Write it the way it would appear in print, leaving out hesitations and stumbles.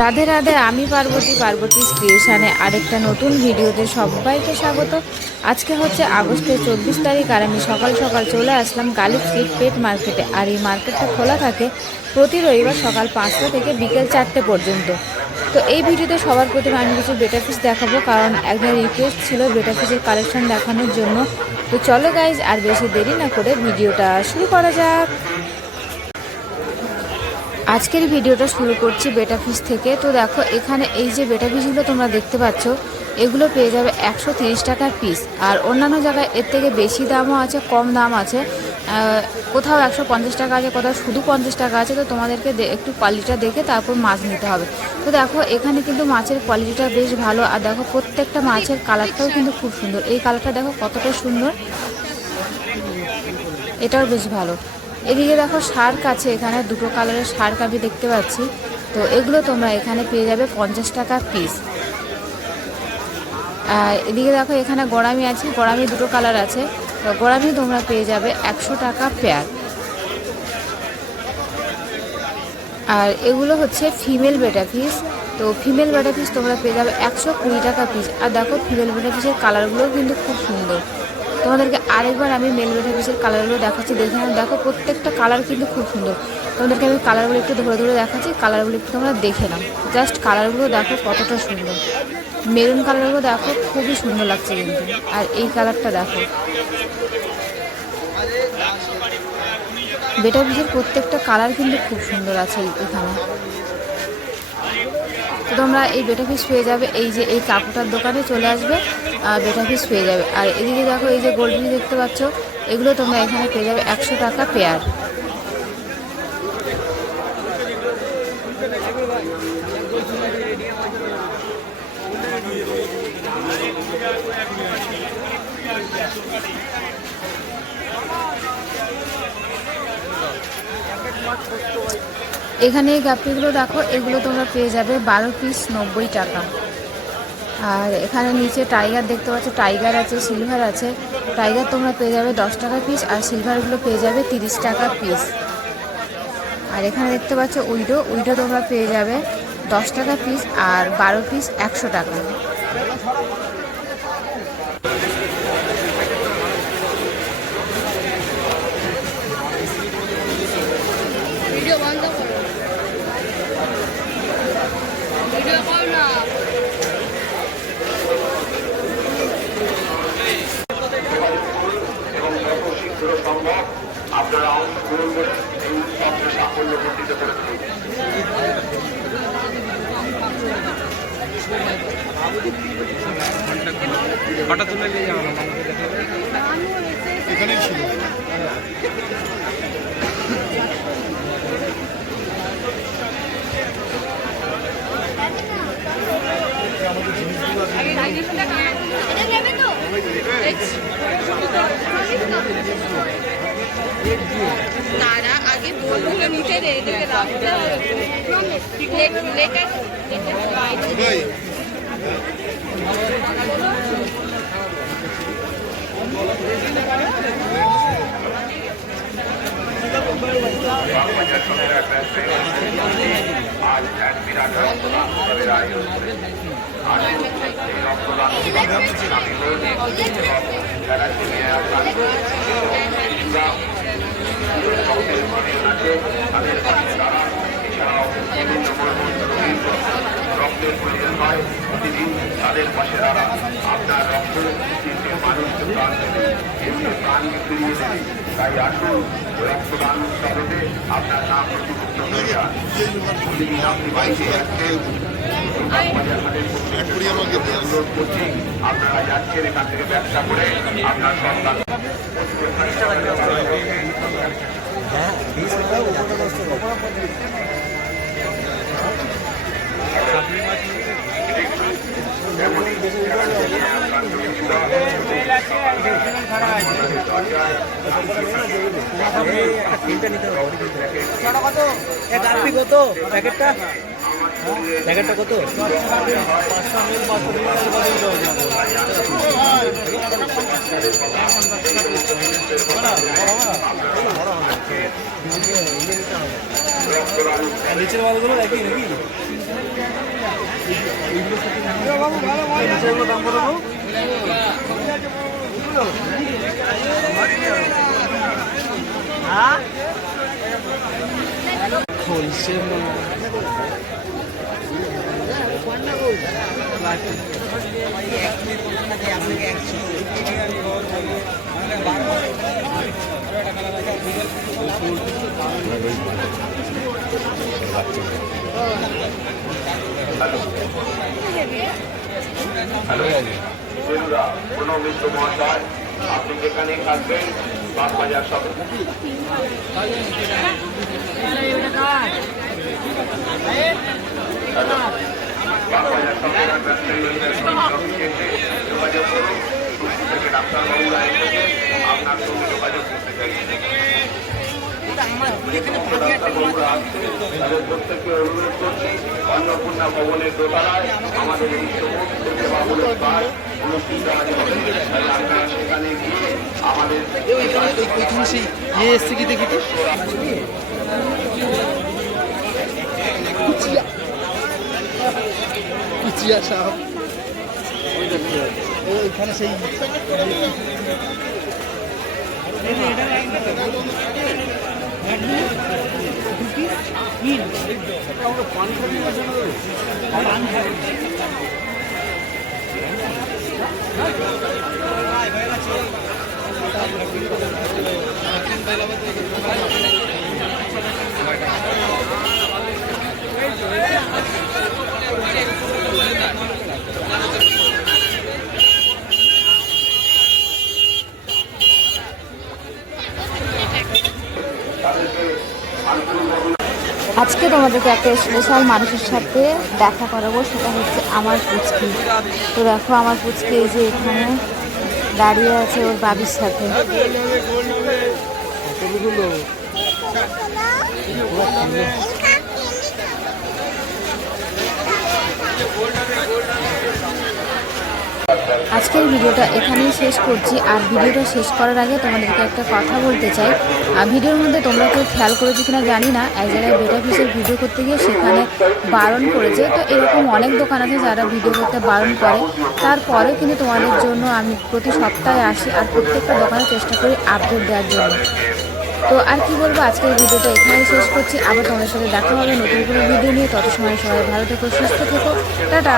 রাধে রাধে, আমি পার্বতী ক্রিয়েশনে আরেকটা নতুন ভিডিওতে সবাইকে স্বাগত। আজকে হচ্ছে আগস্টের 24 তারিখ আর আমি সকাল সকাল চলে আসলাম গালিব স্ট্রিট পেট মার্কেটে। আর এই মার্কেটটা খোলা থাকে প্রতি রবিবার সকাল 5টা থেকে বিকেল 4টে পর্যন্ত। তো এই ভিডিওতে সবার প্রথমে আমি কিছু বেটা পিস দেখাবো, কারণ একজন রিকোয়েস্ট ছিল বেটা পিসের কালেকশন দেখানোর জন্য। তো চলো গাইজ, আর বেশি দেরি না করে ভিডিওটা শুরু করা যাক। আজকের ভিডিওটা শুরু করছি বেটা পিস থেকে। তো দেখো, এখানে এই যে বেটা পিসগুলো তোমরা দেখতে পাচ্ছ, এগুলো পেয়ে যাবে 130 টাকা পিস। আর অন্যান্য জায়গায় এর থেকে বেশি দামও আছে, কম দাম আছে, কোথাও 150 টাকা আছে, কোথাও শুধু 50 টাকা আছে। তো তোমাদেরকে একটু কোয়ালিটিটা দেখে তারপর মাছ নিতে হবে। তো দেখো, এখানে কিন্তু মাছের কোয়ালিটিটা বেশ ভালো। আর দেখো, প্রত্যেকটা মাছের কালারটাও কিন্তু খুব সুন্দর। এই কালারটা দেখো কতটা সুন্দর, এটাও বেশ ভালো। এদিকে দেখো শার্ক আছে, এখানে দুটো কালারের শার্ক আমি দেখতে পাচ্ছি। তো এগুলো তোমরা এখানে পেয়ে যাবে 50 টাকা পিস। আর এদিকে দেখো, এখানে গোড়ামি আছে, গোড়ামি দুটো কালার আছে। তো গোড়ামি তোমরা পেয়ে যাবে 100 টাকা পেয়ার। আর এগুলো হচ্ছে ফিমেল বেটা পিস। তো ফিমেল বেটা পিস তোমরা পেয়ে যাবে 120 টাকা পিস। আর দেখো, ফিমেল বেটা পিসের কালারগুলোও কিন্তু খুব সুন্দর। তোমাদেরকে আরেকবার আমি মেল বেটা পিসের কালারগুলো দেখাচ্ছি, দেখে দেখো প্রত্যেকটা কালার কিন্তু খুব সুন্দর। তোমাদেরকে আমি কালারগুলো একটু ধরে ধরে দেখাচ্ছি, কালারগুলো একটু তোমরা দেখে নাও। জাস্ট কালারগুলো দেখো কতটা সুন্দর। মেরুন কালারগুলো দেখো খুবই সুন্দর লাগছে কিন্তু। আর এই কালারটা দেখো, বেটা পিসের প্রত্যেকটা কালার কিন্তু খুব সুন্দর আছে এখানে। তো তোমরা এই বেটা পিস পেয়ে যাবে এই যে এই কাকুটার দোকানে চলে আসবে, বেটা পিস পেয়ে যাবে। আর এদিকে দেখো, এই যে গোল্ড পিস দেখতে পাচ্ছ, এগুলো তোমরা এখানে পেয়ে যাবে 100 টাকা পেয়ার। এখানে এই গাপ্পিগুলো দেখো, এগুলো তোমরা পেয়ে যাবে 12 পিস 90 টাকা। আর এখানে নিচে টাইগার দেখতে পাচ্ছ, টাইগার আছে, সিলভার আছে। টাইগার তোমরা পেয়ে যাবে 10 টাকা পিস, আর সিলভারগুলো পেয়ে যাবে 30 টাকা পিস। আর এখানে দেখতে পাচ্ছ উইডো, উইডো তোমরা পেয়ে যাবে 10 টাকা পিস, আর 12 পিস 100 টাকা। আপনারা অংশগ্রহণ করে এই উৎসবকে সাফল্যমণ্ডিত করে তুলুন। এখানেই ছিল। তারা আগে বলগুলো নিচে রেখে রাখতে হবে। আজ এক বিরাট রক্তদান শিবিরের আয়োজন করেছে। আজ এই রক্তদান সামিল যারা রক্তের প্রয়োজন আছে তাদের পাশে দাঁড়ান। এছাড়াও বিভিন্ন রক্তের প্রয়োজন হয়, প্রতিদিন তাদের পাশে দাঁড়ান। আপনার রক্ত তিনটে মানুষকে প্রাণ দেবে, এমনি প্রাণকে ফিরিয়ে দেবে। তাই আসুন রক্তদান উৎসবেতে আপনার নাম নথিভুক্ত হয়ে যান। যদি আপনি বাইরে আসছেন অনুরোধ করছি আপনারা যাচ্ছেন এখান থেকে ব্যবসা করে আপনার সন্তান কত প্যাকেটটা প্যাকেটটা কত নিচের মালগুলো একই নাকি নিচের দাম কত খোলছে কোনো মিত্র মহাশয় আপনি যেখানে থাকবেন বাগবাজার সব বাগবাজার সরকার ব্যবসায়ী যোগাযোগ করুন থেকে ডাক্তারবাবুরা এসেছে আপনার সঙ্গে যোগাযোগ করতে চাইছেন। ডাক্তারবাবুরা আসছে তাদের প্রত্যেককে অনুরোধ করছি অন্নপূর্ণা ভবনের দোতলায় আমাদের এই সমস্ত সেবামূলক কাজ অনুষ্ঠিত হবে। আপনারা সেখানে গিয়ে আমাদের এসছে কি দেখি কুচিয়া সাহেব ওইখানে সেই আজকে তোমাদেরকে একটা স্পেশাল মানুষের সাথে দেখা করাবো, সেটা হচ্ছে আমার পুচকি। তো দেখো আমার পুচকি এই যে এখানে দাঁড়িয়ে আছে ওর বাবির সাথে। আজকের ভিডিওটা এখানেই শেষ করছি। আর ভিডিওটা শেষ করার আগে তোমাদেরকে একটা কথা বলতে চাই। আর ভিডিওর মধ্যে তোমরা কেউ খেয়াল করেছো কিনা জানি না, এক জায়গায় বেটা পিসের ভিডিও করতে গিয়ে সেখানে বারণ করেছে। তো এরকম অনেক দোকান আছে যারা ভিডিও করতে বারণ করে, তারপরেও কিন্তু তোমাদের জন্য আমি প্রতি সপ্তাহে আসি আর প্রত্যেকটা দোকানে চেষ্টা করি আপডেট দেওয়ার জন্য। তো আর কি বলবো, আজকের ভিডিওটা এখানেই শেষ করছি। আবার তোমাদের সাথে দেখা হবে নতুন কোনো ভিডিও নিয়ে। তত সময় সবাই ভালো থেকো, সুস্থ থেকো, টাটা।